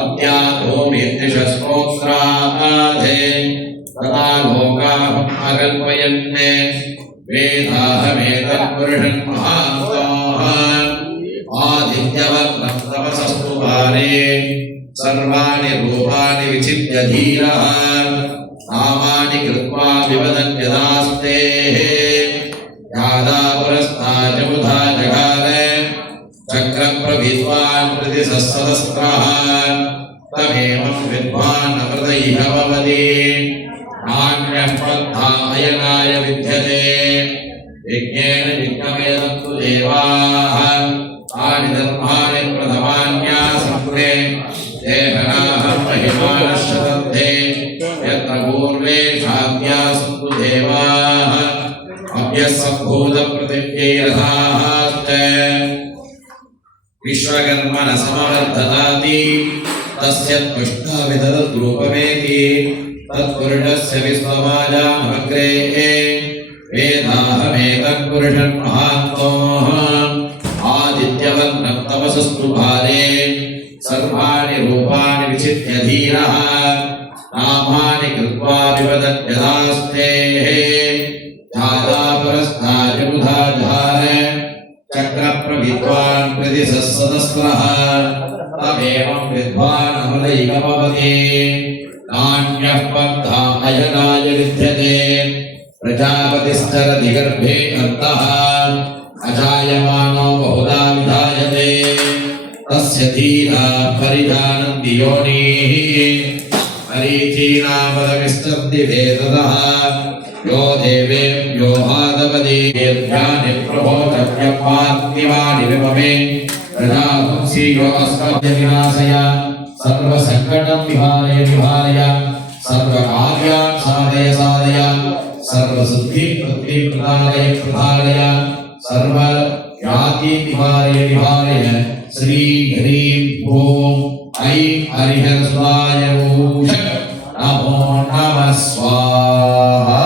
अद्यातोमेत्यशस्त्रोत्राधे तदा लोकाः अकल्पयन्ते वेदाहमेतत्पुरुषं महान्तः आदित्यवर्णं तपसस्तु बाले सर्वाणि रूपाणि विचित्य धीरः नामानि कृत्वा विवदन्यदास्ते यादा पुरस्ताजबुधा जगार चक्रप्रविद्वान् प्रतिसहस्रः तमेवं विद्वान् अमृतैः भवति नान्यः पन्था अयनाय विद्यते यज्ञेन यज्ञमेतत्तु देवाः तानि धर्माणि प्रथमान्यासम्प्रे देहनाः महिमानश्चतन्ते यत्र पूर्वे शाद्यासन्तु देवाः अभ्यस्सम्भूतपृथिव्यैरथाश्च विश्वकर्मण समवर्धताति तस्य त्वष्टाविदरूपमेति तत्पुरुषस्य विश्ववाजामग्रे वेदाहमेतत्पुरुषं महान्तोः आदित्यवर्णं तपसस्तु भारे सर्वाणि रूपाणि विचित्य धीरः नामानि कृत्वा विवदन्यदास्ते यादा पुरस्ताजबुधा जहार चक्रप्रविद्वान् प्रतिसहस्रः तमेवं विद्वान् अमृतैः भवति नान्यः पन्था अयनाय विद्यते प्रजापतिश्चरति गर्भे अन्तः अजायमानो बहुधा विधायते तस्य धीरा परिजानन्ति योनिः मरीचीनापदमिष्टन्ति वेदतः यो देवेभ्यो हादवदेभ्यानि प्रभोतव्यपार्थिवानि विममे प्रजापुंसि यो अस्मभ्यविनाशय सर्वसङ्कटं विहारय विहारय सर्वकार्यान् साधय साधय सर्वसिद्धिं प्रदाय प्रदाय सर्वव्याधि निवारय निवारय श्री ह्रीं ॐ ऐं हरिहरस्वाय नमो नमः स्वाहा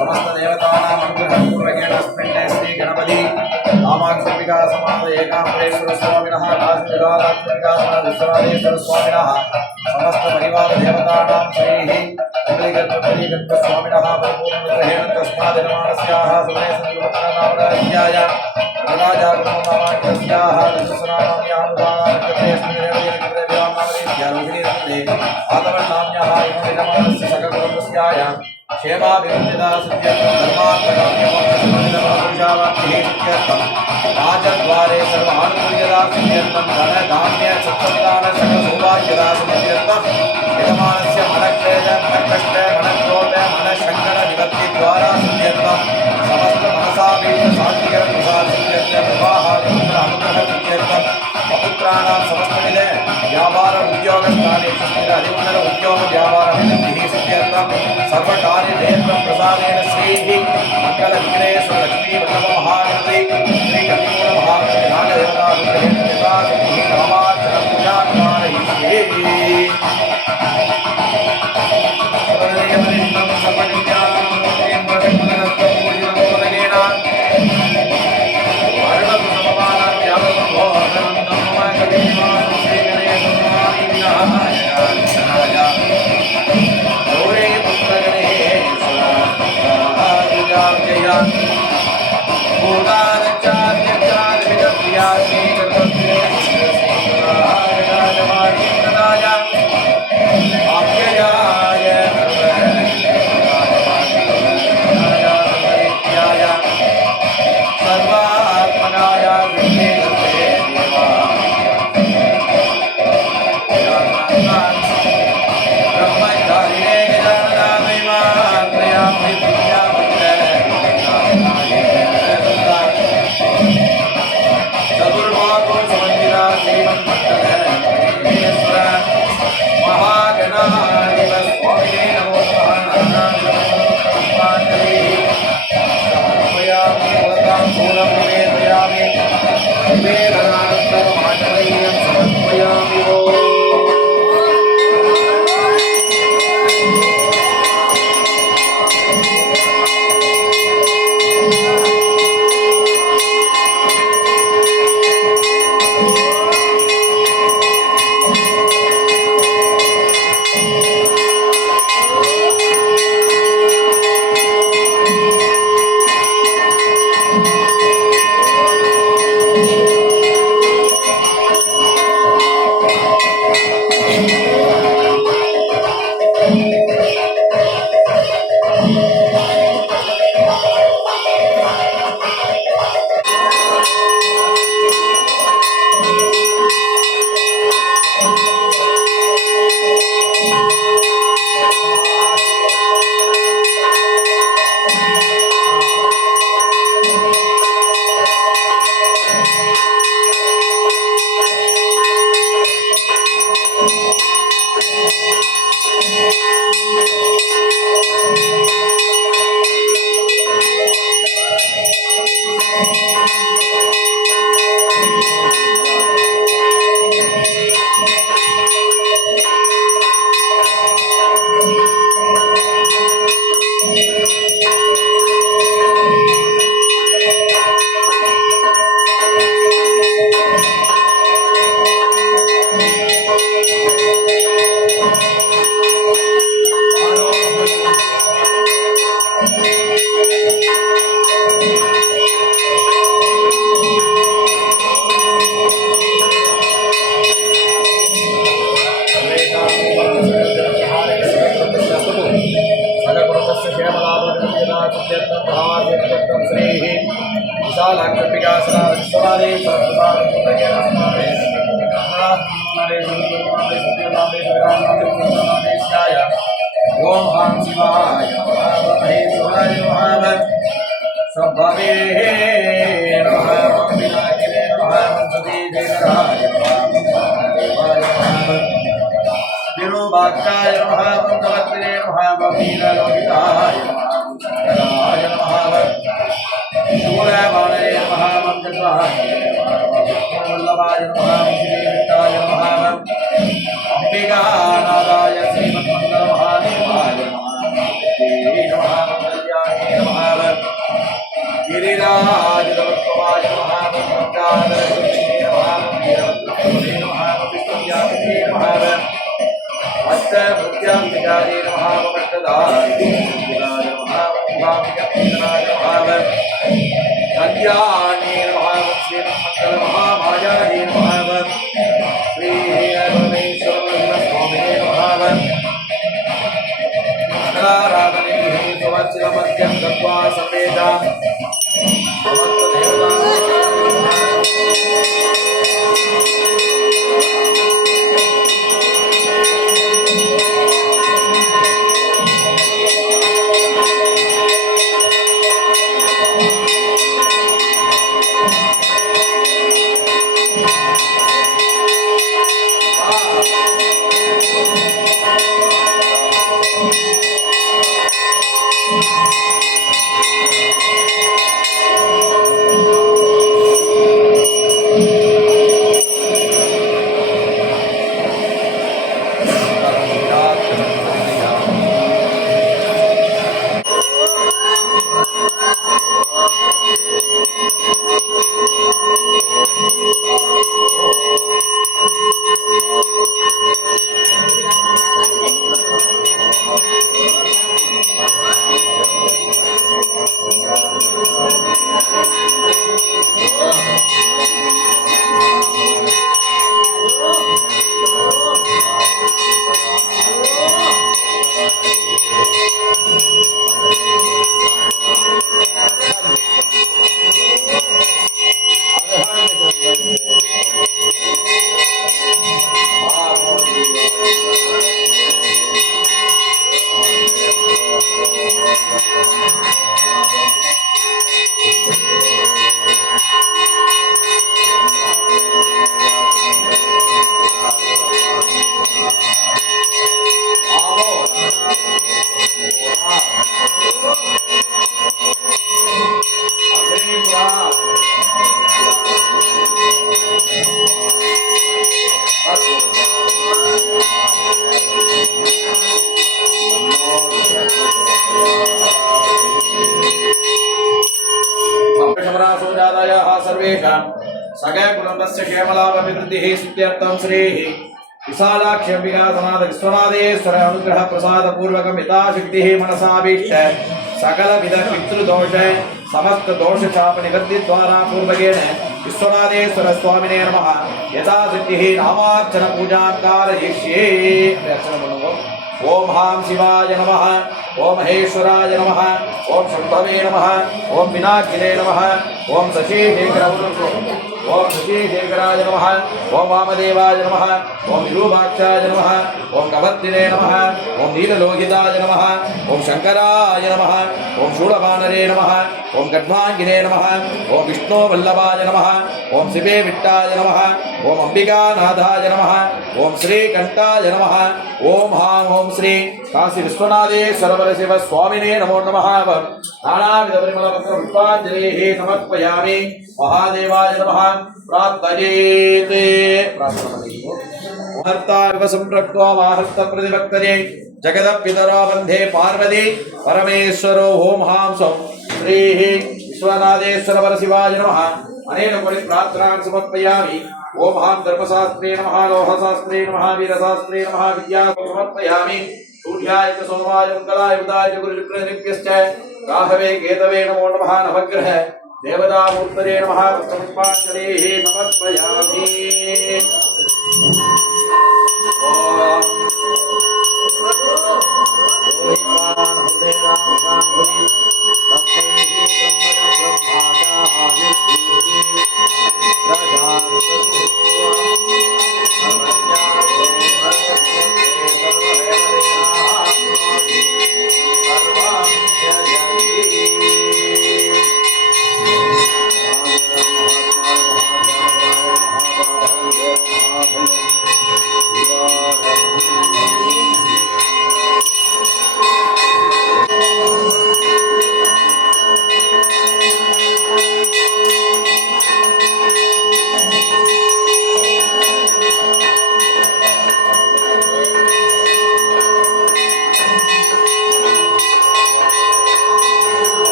समस्त देवतानां अनुग्रहपूर्वकेण श्री गणपति कामाक्षिका समाध एकाम्बरेश्वर स्वामिनः काशीराधात्मिका विश्वनाथेश्वर स्वामिनः समस्त परिवार देवतानां श्री कलिगर्भ स्वामिनः परिपूर्णग्रहेण तस्मादिनमानस्याः सुमने संयुक्तनामराज्याय राजागुरुनामाख्यस्याः आतवन्नाम्याः इमविदमानस्य सकलकुलस्याय क्षेमाभिवृद्धिदा सिद्ध्यर्थं धर्मार्थकाम्यमोक्षसमन्वितमहापुरुषावाप्तिः सिद्ध्यर्थं राजद्वारे सर्वानुकूल्यदा सिद्ध्यर्थं धनधान्य सत्सन्तान सकलसौभाग्यदा सिद्ध्यर्थं यजमानस्य मनक्लेश मनकष्ट मनक्रोध मनशङ्कर निवृत्तिद्वारा सिद्ध्यर्थं समस्त मनसाभीष्ट शान्तिकरण प्रसाद सिद्ध्यर्थं विवाहादिपुत्र अनुग्रह सिद्ध्यर्थं पुत्राणां समस्तविधे व्यापार उद्योगस्थानेषु स्थिर अधिउन्नत उद्योग व्यापार अभिवृद्धिः सिद्ध्यर्थं सर्वकार्यक्षेत्रं प्रसादेन श्रीः मंगल विघ्नेश्वर लक्ष्मी वल्लभ महागणपति श्री कपिमूल महागणपति नागदेवता विग्रहेण यथाशक्तिः नामार्चनं पूजानुमानयिष्ये सर्वदेवनिष्ठं सर्वविद्यानां मूर्तिं प्रसन्नगतं पूजितमोदकेन वर्णकुसुममानं व्यापकं नमः गतिमानं श्रीगणेशस्वामी विनायकाय गौरे पुत्रगणेश्वराय ओम हां शिवाय महेश्वराय नमः संभवे नमः विनायके नमः वंशदेवाय नमः विरोबाक्षाय नमः वंशवत्रे नमः वीरलोहिताय नमः शूलबाणे नमः वंशद्वाय वल्लभाय नमः श्रीविष्टाय नमः अंबिकानादाय श्रीमन्मंगलमहादेवाय नमः नमः गिरिराजदत्तवाय नमः पंचादशे नमः वीरभद्रपदे नमः विष्णुयाते नमः अष्टभुजाम्बिकाय नमः वक्रदाय नमः वक्राम्बिकाय नमः कल्याणे नमः श्रीमन्मंगलमहामायाय नमः श्री परमेश्वर स्वामिने नमः मंगलाराधने सुवत्सलमध्यं दत्वा समेता सगय कुटुंबस्य क्षेमलाभिवृद्धिः सिद्ध्यर्थं श्रीः विशालाक्ष्यम्बिकासनाथ विश्वनाथेश्वर अनुग्रह प्रसाद पूर्वकं यथाशक्तिः मनसाभीष्ट सकल विध पितृदोष समस्त दोष चाप निवृत्ति द्वारा पूर्वकेण विश्वनाथेश्वर स्वामिने नमः यथाशक्तिः नामार्चन पूजा कारयिष्ये। ओम हां शिवाय नमः, ओम महेश्वराय नमः, ओम शंभवे नमः, ओम विनायकिने नमः, ओम शशीशेखर ओम ऋषिशेखराय नमः ओम वामदेवाय नमः ओम विरूपाक्षाय नमः ओम कवर्तिने नमः ओम नीललोहिताय नमः ओम शंकराय नमः ओम शूलवानरे नमः ओम गड्वांगिने नमः ओम विष्णुवल्लभाय नमः ओम शिवे विट्टाय नमः ओम अंबिकानाथाय नमः ओम श्रीकंठाय नमः ओम हां ओम श्री काशी विश्वनाथेश्वर शिव स्वामिने नमो नमः नानाविध परिमलपत्र पुष्पांजलिः समर्पयामि महादेवाय नमः प्रार्थयेते वाहर्ता संप्रक्तो वाहर्त प्रतिभक्तये जगदपितरो वन्दे पार्वती परमेश्वरो ओम हां सौ श्री विश्वनाथेश्वर परशिवाय नमः अनेन परि प्रार्थनां समर्पयामि ओम हां धर्मशास्त्रे नमः लोहशास्त्रे नमः वीरशास्त्रे नमः विद्या समर्पयामि सूर्याय च सोमाय मंगलाय बुधाय च गुरुशुक्रनिभ्यश्च राहवे केतवे नमो नमः नवग्रह देवतामूर्तये नमः पुष्पाञ्जलिः समर्पयामि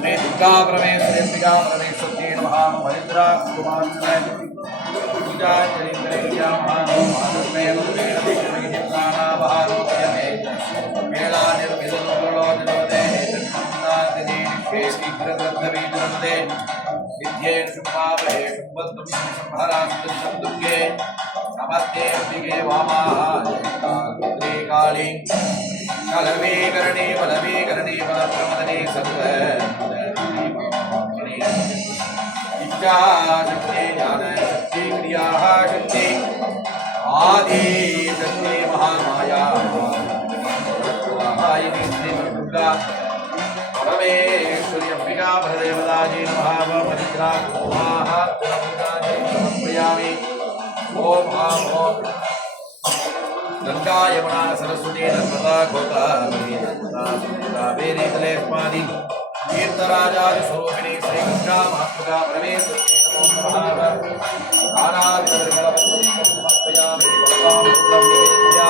श्री दुर्गा परमेश्वरी नमः हरिद्रा कुमार पूजा नमस्ते अंबिके वामाहारी काली कलवीकरणी बलवीकरणी बलप्रमदने सर्व इच्छा शक्ति ज्ञान शक्ति क्रिया शक्ति आदि शक्ति महामाया दुर्गा परमेश्वरी अंबिका भरदेवताजी नमः मनिद्रा समर्पयामि ओम हां ओम गंगा यमुना सरस्वती नर्मदा गोदावरी कावेरी तलेस्मादि तीर्थराजादि स्वरूपिणी श्री गंगा मातृका परमेश्वरी नमो नमः आराधनार्पणं समर्पयामि भगवान् मूलं निवेद्या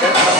Thank you.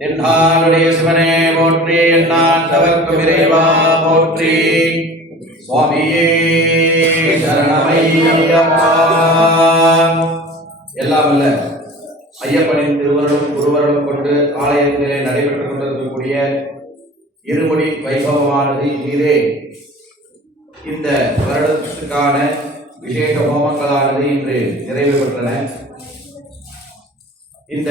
என்னாருடைய சிவனே போற்றி என்னாண்டவர்க்கும் இறைவா போற்றி சுவாமியே சரணமையப்பா. எல்லாம் வல்ல ஐயப்பனின் திருவருளும் குருவருளும் கொண்டு ஆலயத்திலே நடைபெற்றுக் கொண்டிருக்கக்கூடிய இருமுடி வைபவமானது இனிதே இந்த வருடத்துக்கான விசேஷ ஹோமங்களானது இன்று நிறைவு பெற்றன. இந்த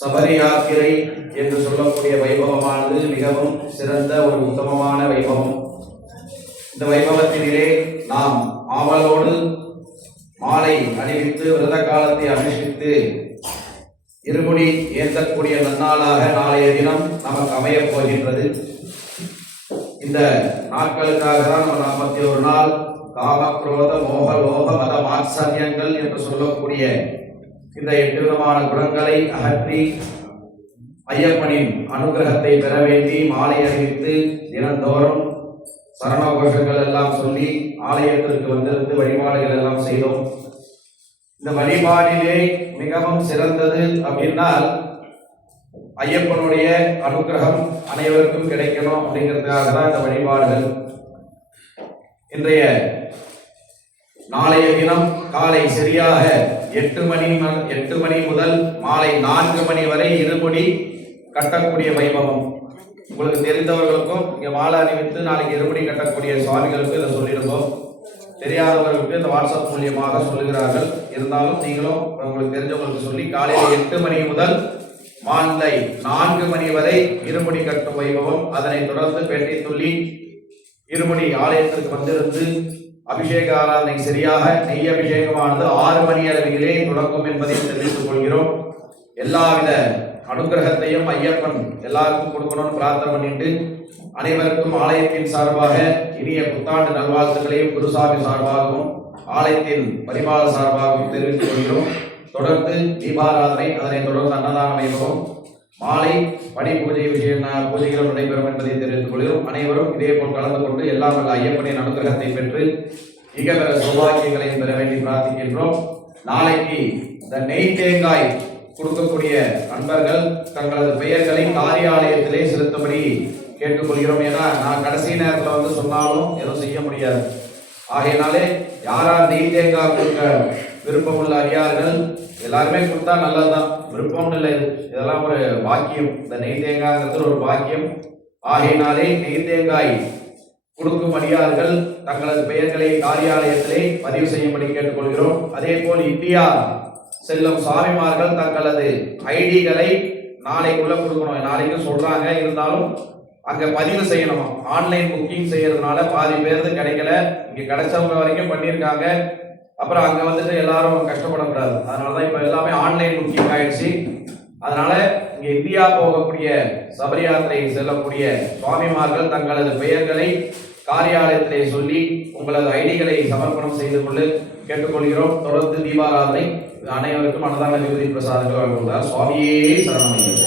சபரி யாத்திரை என்று சொல்லக்கூடிய வைபவமானது மிகவும் சிறந்த ஒரு உத்தமமான வைபவம். இந்த வைபவத்திலே நாம் ஆவலோடு மாலை அணிவித்து விரத காலத்தை அனுஷ்டித்து இருமுடி ஏற்றக்கூடிய நன்னாளாக நாளைய தினம் நமக்கு அமையப் போகின்றது. இந்த நாட்களுக்காக தான் நம்ம 41 நாள் காம குரோத மோக லோக மத மாத்சரியங்கள் என்று சொல்லக்கூடிய இந்த 8 விதமான குணங்களை அகற்றி ஐயப்பனின் அனுகிரகத்தை பெற வேண்டி மாலை அணிவித்து தினந்தோறும் சரண கோஷங்கள் எல்லாம் சொல்லி ஆலயத்திற்கு வந்திருந்து வழிபாடுகள் எல்லாம் செய்தோம். இந்த வழிபாடிலே மிகவும் சிறந்தது அப்படின்னால் ஐயப்பனுடைய அனுகிரகம் அனைவருக்கும் கிடைக்கணும் அப்படிங்கிறதுக்காக தான் இந்த வழிபாடுகள். இன்றைய நாளைய தினம் காலை சரியாக 8 மணி முதல் மாலை 4 மணி வரை இருமுடி கட்டக்கூடிய வைபவம். உங்களுக்கு தெரிந்தவர்களுக்கும் இங்கே மாலை அணிவித்து நாளைக்கு இருமுடி கட்டக்கூடிய சுவாமிகளுக்கு இதை சொல்லியிருந்தோம். தெரியாதவர்களுக்கு இந்த வாட்ஸ்அப் மூலியமாக சொல்லுகிறார்கள். இருந்தாலும் நீங்களும் உங்களுக்கு தெரிஞ்சவங்களுக்கு சொல்லி காலையில் 8 மணி முதல் மாலை 4 மணி வரை இருமுடி கட்டும் வைபவம். அதனைத் தொடர்ந்து பேட்டை துள்ளி இருமுடி ஆலயத்திற்கு வந்திருந்து அபிஷேக ஆராதனை சரியாக நெய் அபிஷேகமானது 6 மணி அளவிலே தொடங்கும் என்பதை தெரிவித்துக் கொள்கிறோம். எல்லாவித அனுகிரகத்தையும் ஐயப்பன் எல்லாருக்கும் கொடுக்கணும்னு பிரார்த்தனை பண்ணிட்டு அனைவருக்கும் ஆலயத்தின் சார்பாக இனிய புத்தாண்டு நல்வாழ்த்துக்களையும் குருசாமி சார்பாகவும் ஆலயத்தின் பரிபாலர் சார்பாகவும் தெரிவித்துக் கொள்கிறோம். தொடர்ந்து தீபாராதனை, அதனைத் தொடர்ந்து அன்னதான வைபவம், மாலை பணி பூஜை பூஜைகளும் நடைபெறும் என்பதை தெரிவித்துக் கொள்கிறோம். அனைவரும் இதே போல் கலந்து கொண்டு எல்லாம் வல்ல ஐயப்பனின் அனுகிரகத்தை பெற்று இகவர சௌபாகியங்களையும் பெற வேண்டி பிரார்த்திக்கின்றோம். நாளைக்கு இந்த நெய் தேங்காய் கொடுக்கக்கூடிய அன்பர்கள் தங்களது பெயர்களை காரியாலயத்திலே செலுத்தபடி கேட்டுக்கொள்கிறோம். ஏன்னா நான் கடைசி நேரத்தில் வந்து சொன்னாலும் எதுவும் செய்ய முடியாது. ஆகையினாலே யாரார் நெய் தேங்காய் கொடுக்க விருப்பம் உள்ள அடியார்கள் எல்லாருமே கொடுத்தா நல்லதுதான். விருப்பம் இல்லை, இதெல்லாம் ஒரு பாக்கியம். இந்த நெய் தேங்காய்ங்கிறது ஒரு பாக்கியம். ஆகையினாலே நெய் தேங்காய் கொடுக்கும் அடியார்கள் தங்களது பெயர்களை காரியாலயத்திலே பதிவு செய்யும்படி கேட்டுக்கொள்கிறோம். அதே போல் இந்தியா செல்லும் சுவாமிமார்கள் தங்களது ஐடிகளை நாளைக்குள்ள கொடுக்கணும். நாளைக்கு சொல்றாங்க, இருந்தாலும் அங்க பதிவு செய்யணும். ஆன்லைன் புக்கிங் செய்யறதுனால பாதி பேருக்கு கிடைக்கல. இங்க கிடைச்சவங்க வரைக்கும் பண்ணியிருக்காங்க. அப்புறம் அங்க வந்துட்டு எல்லாரும் கஷ்டப்படக்கூடாது. அதனாலதான் இப்ப எல்லாமே ஆன்லைன் புக்கிங் ஆயிடுச்சு. அதனால இங்க இந்தியா போகக்கூடிய சபரி யாத்திரை செல்லக்கூடிய சுவாமிமார்கள் தங்களது பெயர்களை காரியாலயத்திலே சொல்லி உங்களது ஐடிகளை சமர்ப்பணம் செய்து கொண்டு கேட்டுக்கொள்கிறோம். தொடர்ந்து தீபாராதனை அனைவருக்கும் அன்னதான விபூதி பிரசாதங்கள் வழங்குகிறார். சுவாமியே சரணமையா.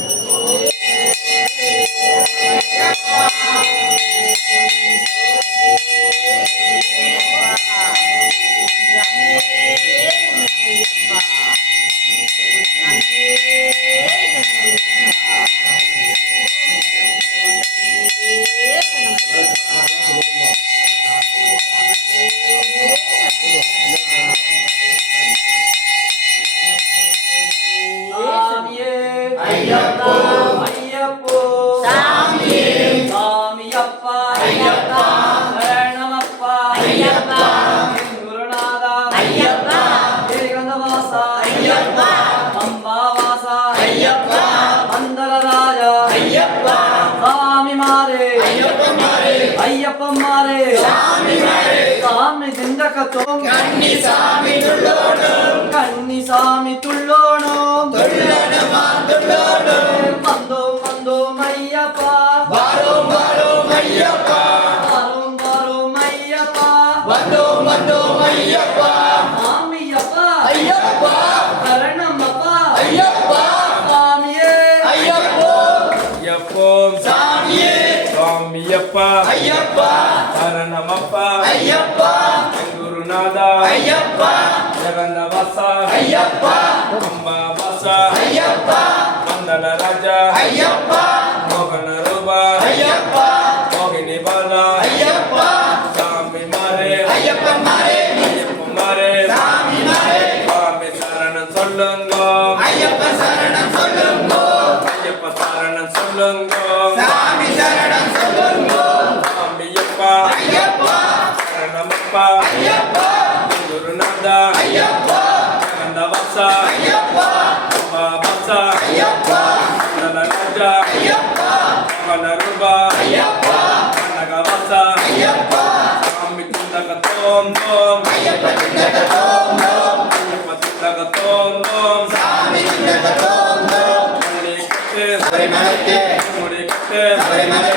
கன்னிசாமி துள்ளோணம் வந்தோம் வந்தோம் ஐயப்பா, வாரோம் வாரோம் ஐயப்பா, வாரோம் வாரோம் ஐயப்பா, வந்தோம் வந்தோம் ஐயப்பா, சாமியப்பா ஐயப்பா, சரணமப்பா ஐயப்பா, சாமியே ஐயப்போ, ஐயப்போம் சாமியே, சுவாமியப்பா ஐயப்பா, சரணமப்பா ஐயப்பா, குருநாதா ஐயப்பா, ஜெகன்னவாசா ஐயப்பா, அம்பாவாசா ஐயப்பா, மந்தன ராஜா ஐயப்பா, மோகன ரூபா ஐயப்பா, மோகினி பாலா ஐயப்பா, சாமி மாரே ஐயப்பன் மாரே, ஐயப்பன் மாரே சாமி மாரே, சுவாமி சரணம் சொல்லுங்க, ஐயப்பன் சரணம் சொல்லுங்க, ஐயப்ப சரணம் சொல்லுங்க, சாமி சரணம் சொல்லுங்க, சாமியப்பா ஐயப்பா, ಶರಣಮಪ್ಪ ಗುರುನಾಥ ಜಗಂದ ಬಸ ಬಸ ರಾಜ ರೂಪ ಕನಕ ಬಸ ಸ್ವಾಮಿ ಚಿಂತಕ ತೋಂ ತೋಂ ಅಯ್ಯಪ್ಪ ಚಿಂತಕ ತೋಂ ತೋಂ ಮುಡಿ ಕಟ್ಟೆ ಸ್ವಾಮಿಯ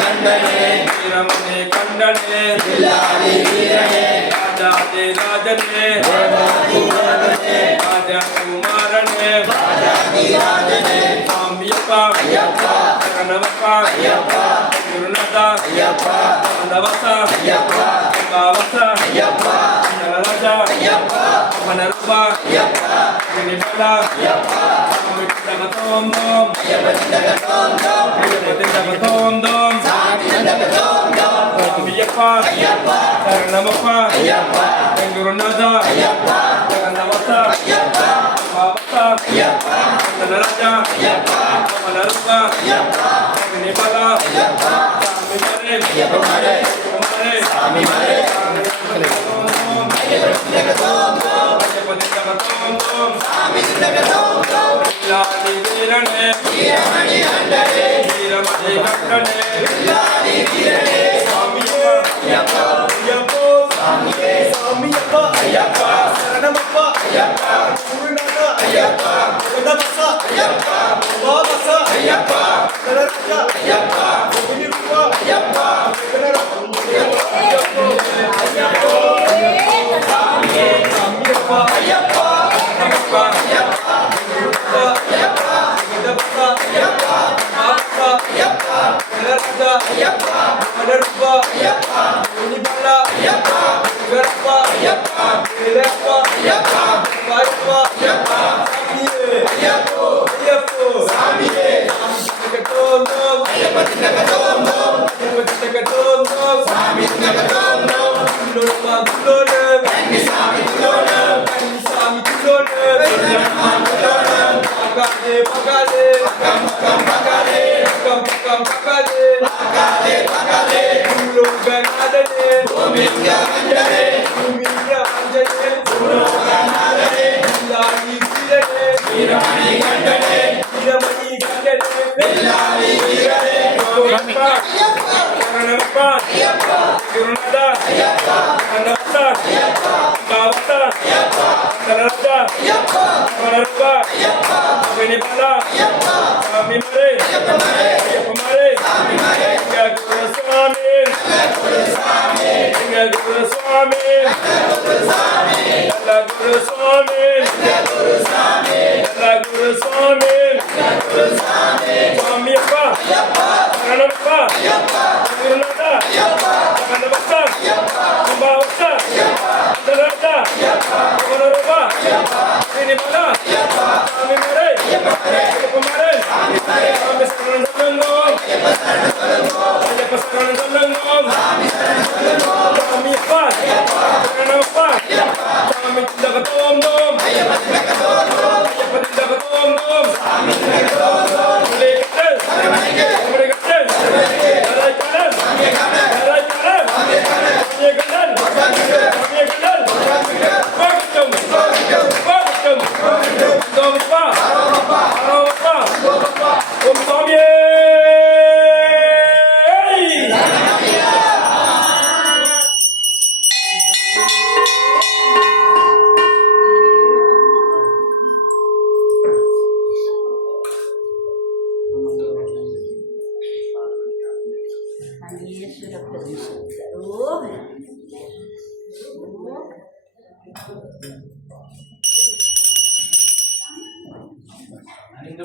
ಕಂಡಲ್ வீரமணி கண்டனே ராஜாதி ராஜனே ராஜகுமாரனே சாமியப்ப ஜகன்னவப்ப ಗುರುನಾಥ ನಂದವಸ ಭಾವಸ ನಲರಾಜ ಮನರೂಪ ಗಿರಿಬಲ ತೋಂ ತೋಂ ತೋಂ ತೋಂ ಸ್ವಾಮಿಯಪ್ಪ ಶರಣಮಪ್ಪ ಗುರುನಾಥ ಜಗನ್ನವಸ ಭಾವಸ ನಲರಾಜ ಮನರೂಪ ಗಿರಿಬಲ ಸ್ವಾಮಿ ಮರೆ வீரமணி கண்டனே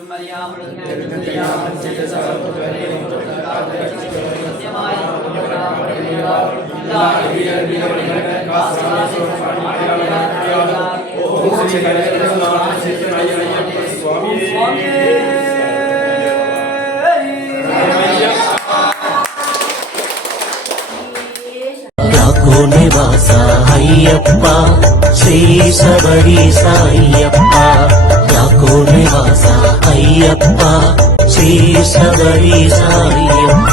Maria, నివాస అయ్యప్ప శ్రీ శబరీశ అయ్యప్ప యాకో నివాస అయ్యప్ప శ్రీ శబరీశ అయ్యప్ప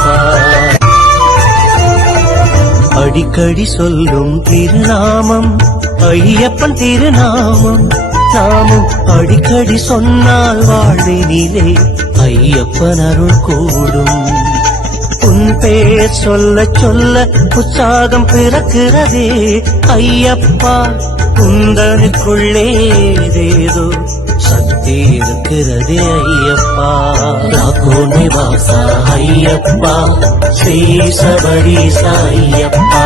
அடிக்கடி சொல்லும் திருநாமம் ஐயப்பன் திருநாமம் நாமும் அடிக்கடி சொன்னால் வாழ்வினிலே ஐயப்பன் அருள் கூடும் உன் பேர் சொல்ல சொல்ல உற்சாகம் பிறக்கிறதே ஐயப்பா குந்தனுக்குள்ளே ஏதேதோ சக்தி இருக்கிறதே ஐயப்பா யாக்கோ நிவாச ஐயப்பா ஸ்ரீ சபரீச ஐயப்பா